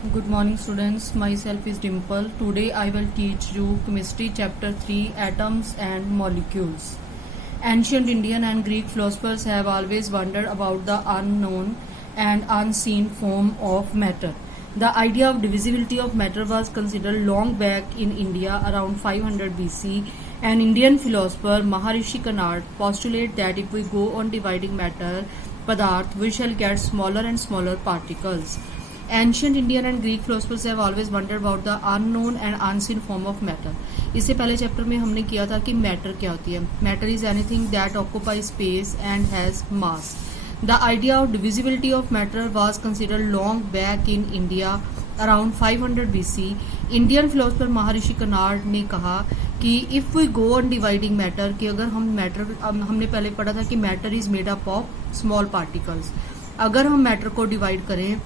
Good morning students, myself is Dimple. Today I will teach you chemistry chapter 3 atoms and molecules. Ancient Indian and Greek philosophers have always wondered about the unknown and unseen form of matter. The idea of divisibility of matter was considered long back in India around 500 BC. An Indian philosopher Maharishi Kanad postulated that if we go on dividing matter, Padarth, we shall get smaller and smaller particles. Ancient Indian and Greek philosophers have always wondered about the unknown and unseen form of matter. इससे पहले chapter में हमने किया था कि matter क्या होती है. Matter is anything that occupy space and has mass. The idea of divisibility of matter was considered long back in India around 500 BC. Indian philosopher Maharshi Kanad ने कहा कि if we go on dividing matter, कि अगर हम matter, हमने पहले पढ़ा था कि matter is made up of small particles. अगर हम मैटर को डिवाइड करें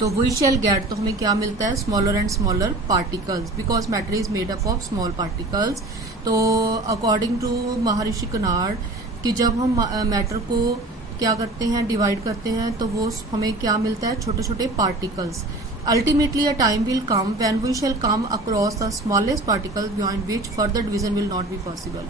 तो वी शैल गेट, तो हमें क्या मिलता है, smaller and smaller particles, because matter is made up of small particles. तो अकॉर्डिंग टू महर्षि कनाड कि जब हम मैटर को क्या करते हैं, डिवाइड करते हैं, तो वो हमें क्या मिलता है, छोटे छोटे particles. Ultimately, a time will come when we shall come across the smallest particles beyond which further division will not be possible.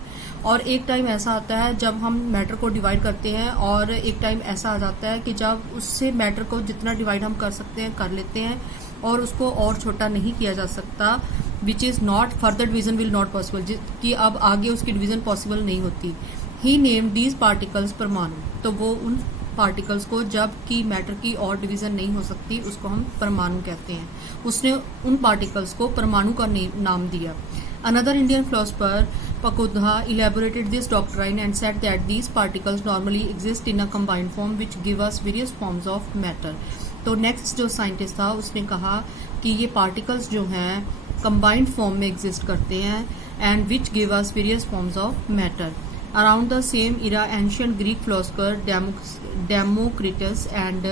और एक टाइम ऐसा आता है जब हम मैटर को डिवाइड करते हैं, और एक टाइम ऐसा आ जाता है कि जब उससे मैटर को जितना डिवाइड हम कर सकते हैं कर लेते हैं, और उसको और छोटा नहीं किया जा सकता, which is not further division will not possible, कि अब आगे उसकी डिवीजन पॉसिबल नहीं होती. ही नेम दीज पार्टिकल्स परमाणु. तो वो उन पार्टिकल्स को, जब की मैटर की और डिवीजन नहीं हो सकती, उसको हम परमाणु कहते हैं. उसने उन पार्टिकल्स को परमाणु का नाम दिया. Another Indian philosopher Pakudha elaborated this doctrine and said that these particles normally exist in a combined form which give us various forms of matter. तो नेक्स्ट जो साइंटिस्ट था उसने कहा कि ये पार्टिकल्स जो हैं कंबाइंड फॉर्म में एग्जिस्ट करते हैं, and which give us various forms of matter. Around the same era, ancient Greek philosopher Democritus and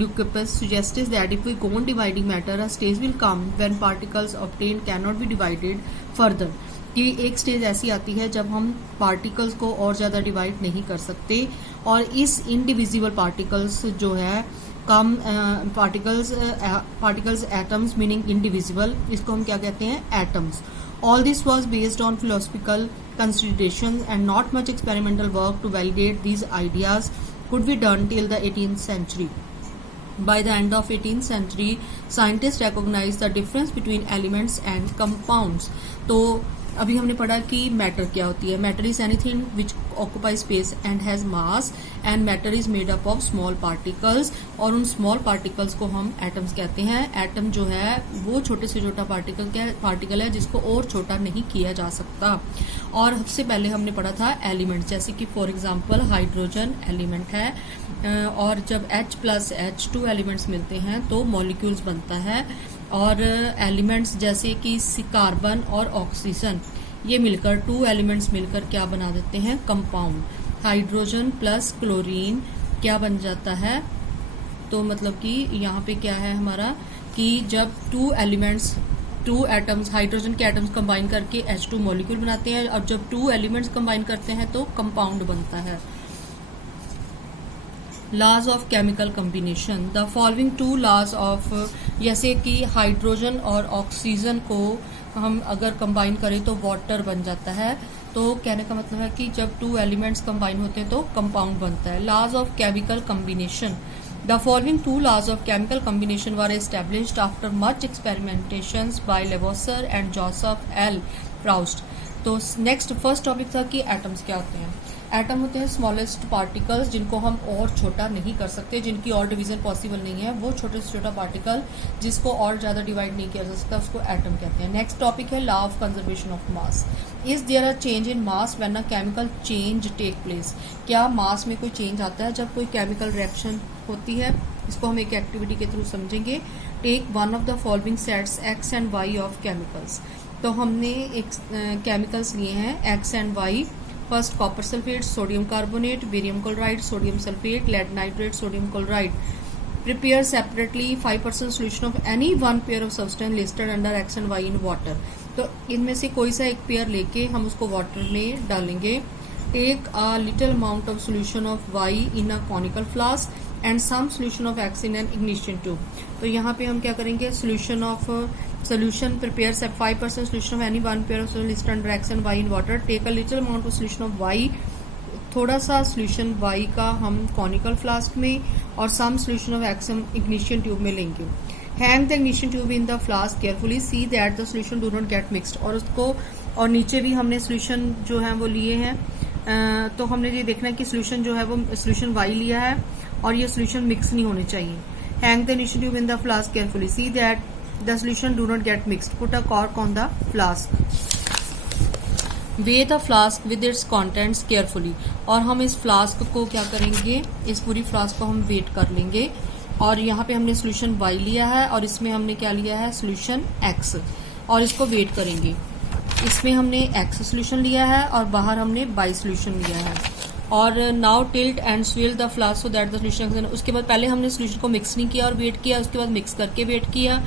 Leucippus suggested that if we go on dividing matter, a stage will come when particles obtained cannot be divided further. कि एक stage ऐसी आती है जब हम particles को और ज़्यादा डिवाइड नहीं कर सकते, और इस इनडिविजिबल पार्टिकल्स जो है कम पार्टिकल्स एटम्स मीनिंग इनडिविजिबल, इसको हम क्या कहते हैं, atoms. All this was based on philosophical considerations, and not much experimental work to validate these ideas could be done till the 18th century. By the end of 18th century, scientists recognized the difference between elements and compounds. तो अभी हमने पढ़ा कि matter क्या होती है. Matter is anything which occupy space and has mass, and matter is made up of small particles, और उन स्मॉल पार्टिकल्स को हम एटम्स कहते हैं. एटम जो है वो छोटे से छोटा पार्टिकल है जिसको और छोटा नहीं किया जा सकता. और सबसे पहले हमने पढ़ा था एलिमेंट, जैसे कि फॉर एग्जांपल हाइड्रोजन एलिमेंट है, और जब H+H2 एलिमेंट्स मिलते हैं तो मॉलिक्यूल्स बनता है. और एलिमेंट्स जैसे कि कार्बन और ऑक्सीजन, ये मिलकर 2 एलिमेंट्स मिलकर क्या बना देते हैं, कंपाउंड. हाइड्रोजन प्लस क्लोरीन क्या बन जाता है, तो मतलब कि यहाँ पे क्या है हमारा, कि जब 2 एटम्स हाइड्रोजन के एटम्स कंबाइन करके H2 मॉलिक्यूल बनाते हैं, और जब 2 एलिमेंट्स कंबाइन करते हैं तो कंपाउंड बनता है. Laws of chemical combination. The following 2 laws of, जैसे कि हाइड्रोजन और ऑक्सीजन को हम अगर कंबाइन करें तो वाटर बन जाता है. तो कहने का मतलब है कि जब 2 एलिमेंट्स कंबाइन होते हैं तो कंपाउंड बनता है. Laws of chemical combination. The following 2 laws of chemical combination were established after much experimentations by Lavoisier and Joseph L. Proust. तो नेक्स्ट फर्स्ट टॉपिक था कि एटम्स क्या होते हैं. एटम होते हैं स्मॉलेस्ट पार्टिकल्स जिनको हम और छोटा नहीं कर सकते, जिनकी और डिवीजन पॉसिबल नहीं है. वो छोटे से छोटा पार्टिकल जिसको और ज़्यादा डिवाइड नहीं किया जा सकता, उसको एटम कहते हैं. नेक्स्ट टॉपिक है law of conservation of mass. Is there a change in mass when a chemical change take place. क्या मास में कोई चेंज आता है जब कोई केमिकल रिएक्शन होती है. इसको हम एक एक्टिविटी के थ्रू समझेंगे. Take one of the following sets X and Y of chemicals. तो हमने एक केमिकल्स लिए हैं X and Y. First copper sulphate, sodium carbonate, barium chloride, sodium sulphate, lead nitrate, sodium chloride. Prepare separately 5% solution of any one pair of substance listed under X and Y in water. तो इनमें से कोई सा एक pair लेके हम उसको water में डालेंगे. Take a little amount of solution of Y in a conical flask and some solution of X in an ignition tube. तो यहाँ पे हम क्या करेंगे, solution prepare 5% solution of any one pair of listed under x and y in water, take a little amount of solution of y, थोड़ा सा solution y का हम कॉनिकल फ्लास्क में और सम सोल्यूशन ऑफ x हम इग्निशन ट्यूब में लेंगे। Hang the ignition tube in the flask carefully, see that the solution do not get mixed. और उसको और नीचे भी हमने सोल्यूशन जो है वो लिए हैं, तो हमने ये देखना है कि सोल्यूशन जो है वो सोल्यूशन y लिया है और ये सोल्यूशन मिक्स नहीं होने चाहिए। Hang the ignition tube in the flask carefully, see that the solution do not get mixed, put a cork on the flask, way the flask with its contents carefully. और हम इस flask को क्या करेंगे, इस पूरी फ्लास्क को हम वेट कर लेंगे। और यहाँ पे हमने सोल्यूशन y लिया है और इसमें हमने क्या लिया है, सोल्यूशन x, और इसको वेट करेंगे। इसमें हमने x सोल्यूशन लिया है और बाहर हमने y सोल्यूशन लिया है। और now tilt and swirl the flask so that the solution, उसके बाद पहले हमने सोल्यूशन को मिक्स नहीं किया और वेट किया, उसके बाद मिक्स करके वेट किया।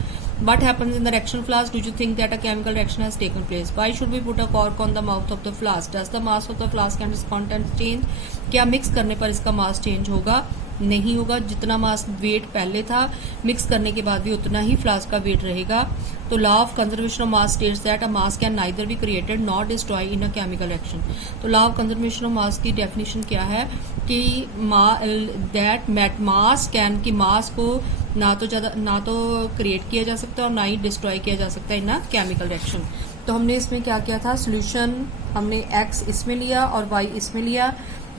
What happens in the reaction flask? Do you think that a chemical reaction has taken place? Why should we put a cork on the mouth of the flask? Does the mass of the flask and its contents change? क्या mix करने पर इसका mass change होगा? नहीं होगा। जितना mass weight पहले था मिक्स करने के बाद भी उतना ही फ्लास्क का वेट रहेगा। तो law of conservation of mass states that a mass can neither be created not destroy in a chemical reaction. तो law of conservation of mass की डेफिनेशन क्या है कि दैट मास कैन, की मास को ना तो क्रिएट किया जा सकता है और ना ही डिस्ट्रॉय किया जा सकता है इन अ केमिकल रिएक्शन। तो हमने इसमें क्या किया था, सोल्यूशन हमने x इसमें लिया और y इसमें लिया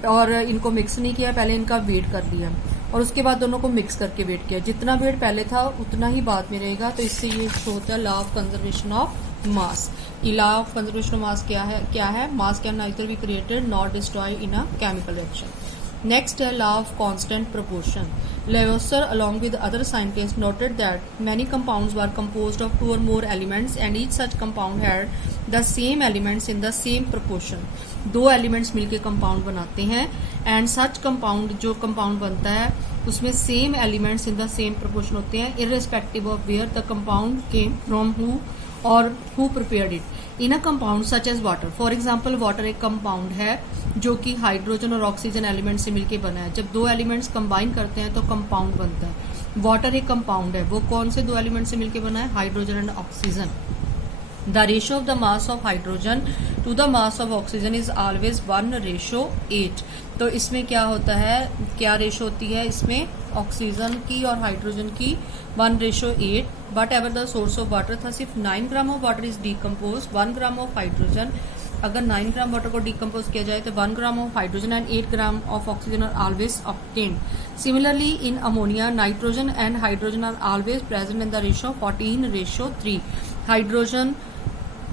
और इनको मिक्स नहीं किया, पहले इनका वेट कर लिया और उसके बाद दोनों को मिक्स करके वेट किया। जितना वेट पहले था उतना ही बाद में रहेगा। तो इससे ये होता है law of conservation of mass. Law of conservation of मास क्या है, मास can neither be created not destroy in a chemical reaction. Next है law of constant proportion. Lavoisier along with other scientists noted that many compounds were composed of 2 or more elements and each such compound had the same elements in the same proportion. 2 elements मिलके compound बनाते हैं and such compound, जो compound बनता है उसमें same elements in the same proportion होते हैं irrespective of where the compound came from, who prepared it. In a compound such as water, for example water एक compound है जो कि हाइड्रोजन और ऑक्सीजन एलिमेंट से मिलके बना है। जब 2 एलिमेंट्स कंबाइन करते हैं तो कंपाउंड बनता है। वाटर एक कंपाउंड है, वो कौन से 2 एलिमेंट से मिलके बना है, hydrogen and oxygen. The ratio of the mass of hydrogen to the mass of oxygen is always 1:8। तो इसमें क्या होता है, क्या रेशो होती है इसमें, ऑक्सीजन की और हाइड्रोजन की 1:8। But ever the source of water था, सिर्फ 9 gram of water is decompose, 1 gram of hydrogen. अगर 9 ग्राम वाटर को डिकम्पोज किया जाए तो 1 gram of hydrogen and 8 gram of oxygen are always obtained. Similarly in ammonia nitrogen and hydrogen are always present in the ratio 14:3। Hydrogen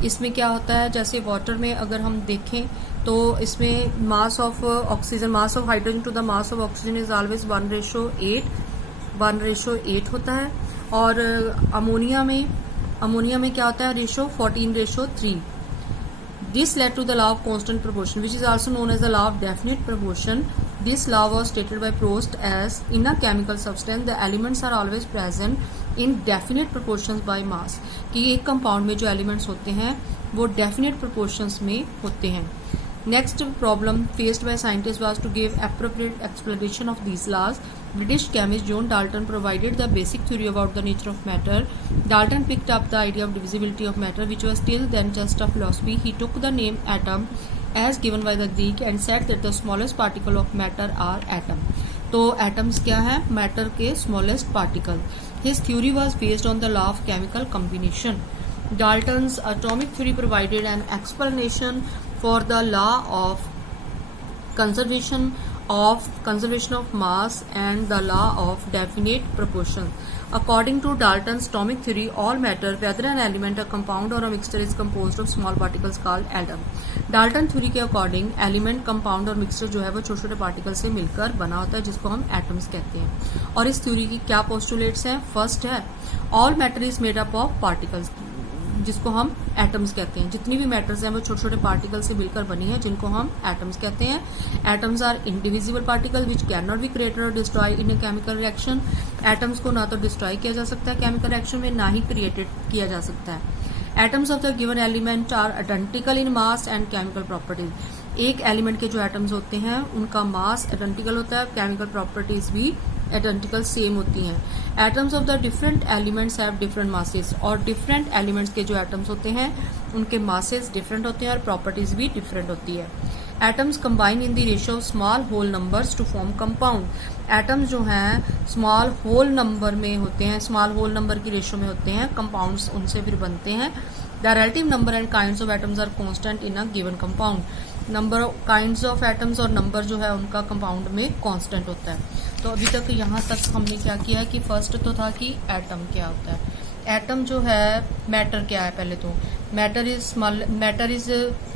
इसमें क्या होता है, जैसे वाटर में अगर हम देखें तो इसमें mass of oxygen, mass of hydrogen to the mass of oxygen is always 1:8 होता है। और अमोनिया में क्या होता है, ratio 14:3। This led to the law of constant proportion, which is also known as the law of definite proportion. This law was stated by Proust as, in a chemical substance, the elements are always present in definite proportions by mass. कि एक compound में जो elements होते हैं वो definite proportions में होते हैं। Next problem faced by scientists was to give appropriate explanation of these laws. British chemist John Dalton provided the basic theory about the nature of matter. Dalton picked up the idea of divisibility of matter, which was till then just a philosophy. He took the name atom as given by the Greek and said that the smallest particle of matter are atom. तो atoms क्या है, matter के smallest particle. His theory was based on the law of chemical combination. Dalton's atomic theory provided an explanation for the law of conservation of mass and the law of definite proportion. According to Dalton's atomic theory, all matter, whether an element, a compound or a mixture, is composed of small particles called atom. Dalton theory के according element, compound और mixture जो है वो छोटे छोटे particle से मिलकर बना होता है, जिसको हम एटम्स कहते हैं। और इस थ्योरी की क्या पोस्टुलेट्स हैं, फर्स्ट है all matter is made up of particles, जिसको हम एटम्स कहते हैं। जितनी भी मैटर्स हैं वो छोटे छोटे पार्टिकल से मिलकर बनी है, जिनको हम एटम्स कहते हैं। Atoms are indivisible particle which can not be created और destroy in a chemical reaction. Atoms को ना तो डिस्ट्रॉय किया जा सकता है केमिकल रिएक्शन में, ना ही क्रिएटेड किया जा सकता है। Atoms of the given element are identical in mass and chemical properties. एक एलिमेंट के जो एटम्स होते हैं उनका मास आइडेंटिकल होता है, केमिकल प्रॉपर्टीज भी आइडेंटिकल सेम होती हैं। Atoms of the different elements have different masses, और डिफरेंट एलिमेंट्स के जो एटम्स होते हैं उनके मासेस डिफरेंट होते हैं और प्रॉपर्टीज भी डिफरेंट होती है। Atoms combine in the ratio of small whole numbers to form compound. Atoms जो हैं स्मॉल होल नंबर में होते हैं, स्मॉल होल नंबर की रेशियो में होते हैं, कंपाउंड्स उनसे फिर बनते हैं। The relative number and kinds of atoms are constant in a given compound. Number of kinds of atoms और नंबर जो है उनका कंपाउंड में कांस्टेंट होता है। तो अभी तक यहाँ तक हमने क्या किया है कि फर्स्ट तो था कि एटम क्या होता है। एटम जो है, मैटर क्या है पहले तो, matter is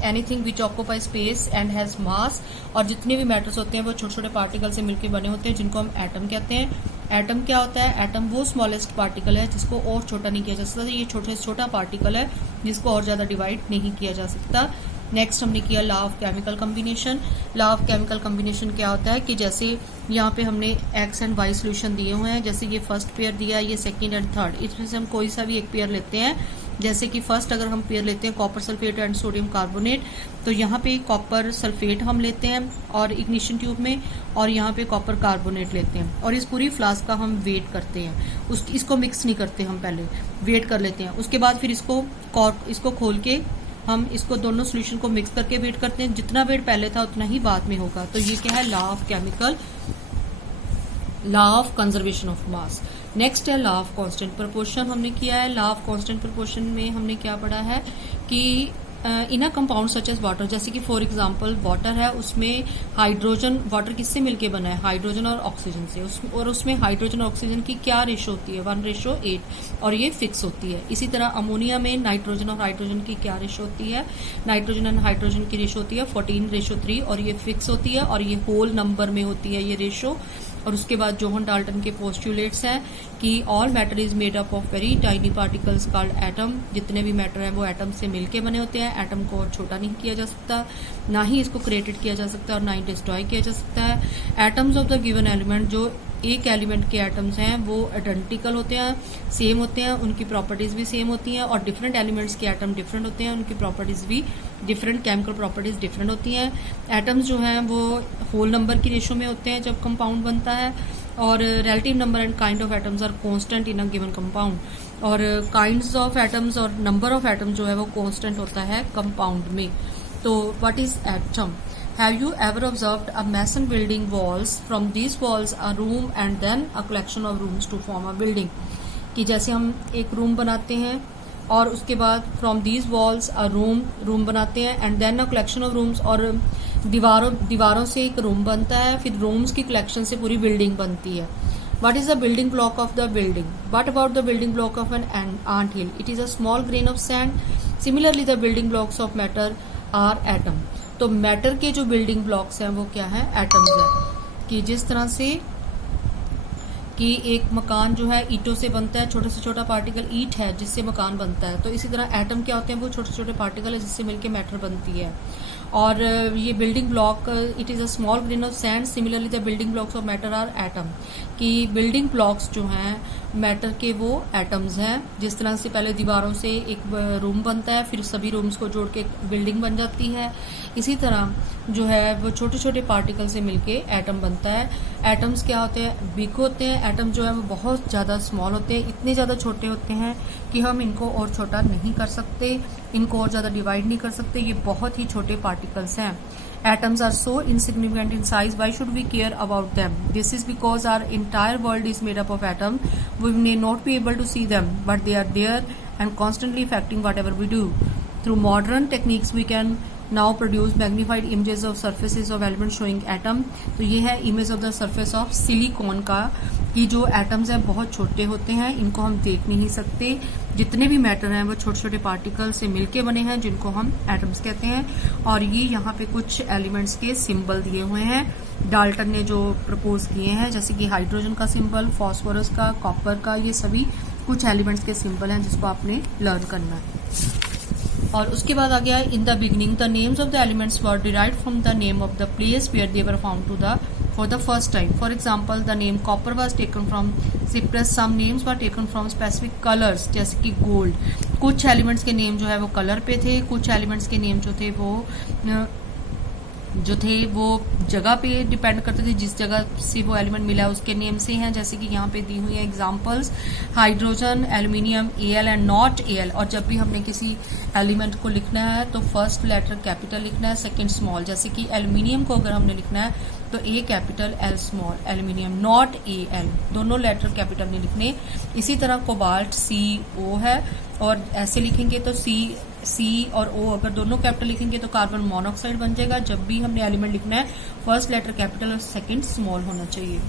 anything which occupy space and has मास, और जितने भी मैटर्स होते हैं वो छोटे छोटे पार्टिकल से मिलकर बने होते हैं जिनको हम एटम कहते हैं। एटम क्या होता है? एटम वो स्मॉलेस्ट पार्टिकल है जिसको और छोटा नहीं किया जा सकता। ये छोटे से छोटा पार्टिकल है जिसको और ज्यादा डिवाइड नहीं किया जा सकता। नेक्स्ट हमने किया law of chemical combination. Law of chemical combination क्या होता है कि जैसे यहाँ पे हमने एक्स एंड वाई सोल्यूशन दिए हुए हैं, जैसे ये फर्स्ट पेयर दिया है, ये सेकंड एंड थर्ड, इसमें से हम कोई सा भी एक पेयर लेते हैं। जैसे कि फर्स्ट अगर हम पेयर लेते हैं copper sulphate and sodium carbonate, तो यहाँ पे कॉपर सल्फेट हम लेते हैं और इग्निशन ट्यूब में, और यहाँ पे कॉपर कार्बोनेट लेते हैं, और इस पूरी फ्लास्क का हम वेट करते हैं। इसको मिक्स नहीं करते, हम पहले वेट कर लेते हैं। उसके बाद फिर इसको खोल के हम इसको दोनों सोल्यूशन को मिक्स करके वेट करते हैं। जितना वेट पहले था उतना ही बाद में होगा। तो ये क्या है? Law of conservation of mass. Next है लॉ ऑफ कांस्टेंट प्रोपोर्शन हमने किया है। लॉ ऑफ कांस्टेंट प्रोपोर्शन में हमने क्या पढ़ा है कि in a compound such as water, जैसे कि फॉर एग्जांपल वाटर है, उसमें हाइड्रोजन, वाटर किससे मिलके बना है? हाइड्रोजन और ऑक्सीजन से। और उसमें हाइड्रोजन और ऑक्सीजन की क्या रेशो होती है? 1:8, और ये फिक्स होती है। इसी तरह अमोनिया में नाइट्रोजन और हाइड्रोजन की क्या रेशो होती है? नाइट्रोजन एंड हाइड्रोजन की रेशो होती है 14:3, और ये फिक्स होती है, और ये होल नंबर में होती है ये रेशो। और उसके बाद जोहन डाल्टन के पोस्टुलेट्स हैं कि all matter is made up of very tiny particles called atom. जितने भी मैटर हैं वो एटम से मिलके बने होते हैं। एटम को और छोटा नहीं किया जा सकता, ना ही इसको क्रिएटेड किया जा सकता और ना ही डिस्ट्रॉय किया जा सकता है। Atoms of the given element, जो एक एलिमेंट के एटम्स हैं वो आइडेंटिकल होते हैं, सेम होते हैं, उनकी प्रॉपर्टीज भी सेम होती हैं। और डिफरेंट एलिमेंट्स के एटम डिफरेंट होते हैं, उनकी प्रॉपर्टीज भी डिफरेंट, केमिकल प्रॉपर्टीज डिफरेंट होती हैं। एटम्स जो हैं वो होल नंबर की रेशो में होते हैं जब कंपाउंड बनता है, और relative number and kind of atoms are constant in a given compound. और काइंड्स ऑफ एटम्स और नंबर ऑफ एटम्स जो है वो कांस्टेंट होता है कंपाउंड में। तो what is atom? Have you ever observed a mason building walls? From these walls a room and then a collection of rooms to form a building. कि जैसे हम एक रूम बनाते हैं और उसके बाद from these walls a room बनाते हैं, and then a collection of rooms, और दीवारों से एक रूम बनता है, फिर रूम्स की कलेक्शन से पूरी बिल्डिंग बनती है। What is the building block of the building? What about the building block of an ant hill? It is a small grain of sand. Similarly, the building blocks of matter are atom. तो matter के जो building blocks हैं वो क्या है? Atoms है। कि जिस तरह से कि एक मकान जो है ईंटों से बनता है, छोटे से छोटा पार्टिकल ईंट है जिससे मकान बनता है, तो इसी तरह एटम क्या होते हैं? वो छोटे छोटे पार्टिकल है जिससे मिलकर मैटर बनती है। और ये building block, it is a small grain of sand, similarly the building blocks of matter are atom. कि बिल्डिंग ब्लॉक्स जो हैं मैटर के वो एटम्स हैं। जिस तरह से पहले दीवारों से एक रूम बनता है, फिर सभी रूम्स को जोड़ के एक बिल्डिंग बन जाती है, इसी तरह जो है वो छोटे छोटे पार्टिकल से मिलके एटम बनता है। एटम्स क्या होते हैं? बिग होते हैं। एटम जो है वो बहुत ज़्यादा स्मॉल होते हैं, इतने ज़्यादा छोटे होते हैं कि हम इनको और छोटा नहीं कर सकते, इनको और ज़्यादा डिवाइड नहीं कर सकते। ये बहुत ही छोटे पार्टिकल्स हैं। Atoms are so insignificant in size. Why should we care about them? This is because our entire world is made up of atoms. We may not be able to see them, but they are there and constantly affecting whatever we do. Through modern techniques, we can now produce magnified images of surfaces of elements showing atom. तो ये है image of the surface of silicon का, कि जो atoms हैं बहुत छोटे होते हैं, इनको हम देख नहीं सकते। जितने भी मैटर हैं वो छोटे छोटे पार्टिकल से मिलके बने हैं जिनको हम एटम्स कहते हैं। और ये यहाँ पे कुछ एलिमेंट्स के सिंबल दिए हुए हैं डाल्टन ने जो प्रपोज किए हैं, जैसे कि हाइड्रोजन का सिंबल, फॉस्फोरस का, कॉपर का, ये सभी कुछ एलिमेंट्स के सिंबल हैं जिसको आपने लर्न करना है। और उसके बाद आ गया in the beginning the names of the elements were derived from the name of the place where they were found for the first time. For example, the name copper was taken from Cyprus. Some names were taken from specific colors, जैसे कि gold. कुछ elements के name जो है वो colour पे थे, कुछ एलिमेंट्स के नेम जो थे वो जो थे वो जगह पे डिपेंड करते थे, जिस जगह से वो एलिमेंट मिला है उसके नेम से हैं। जैसे कि यहाँ पे दी हुई है examples, hydrogen, aluminium, Al and not Al। और जब भी हमने किसी एलिमेंट को लिखना है तो फर्स्ट लेटर कैपिटल लिखना है, सेकंड स्मॉल। जैसे कि एल्यूमिनियम को अगर हमने लिखना है तो A capital L small, aluminium, not Al, दोनों लेटर कैपिटल नहीं लिखने। इसी तरह कोबाल्ट CO है, और ऐसे लिखेंगे तो C और O अगर दोनों कैपिटल लिखेंगे तो कार्बन मोनोऑक्साइड बन जाएगा। जब भी हमने एलिमेंट लिखना है फर्स्ट लेटर कैपिटल और सेकंड स्मॉल होना चाहिए।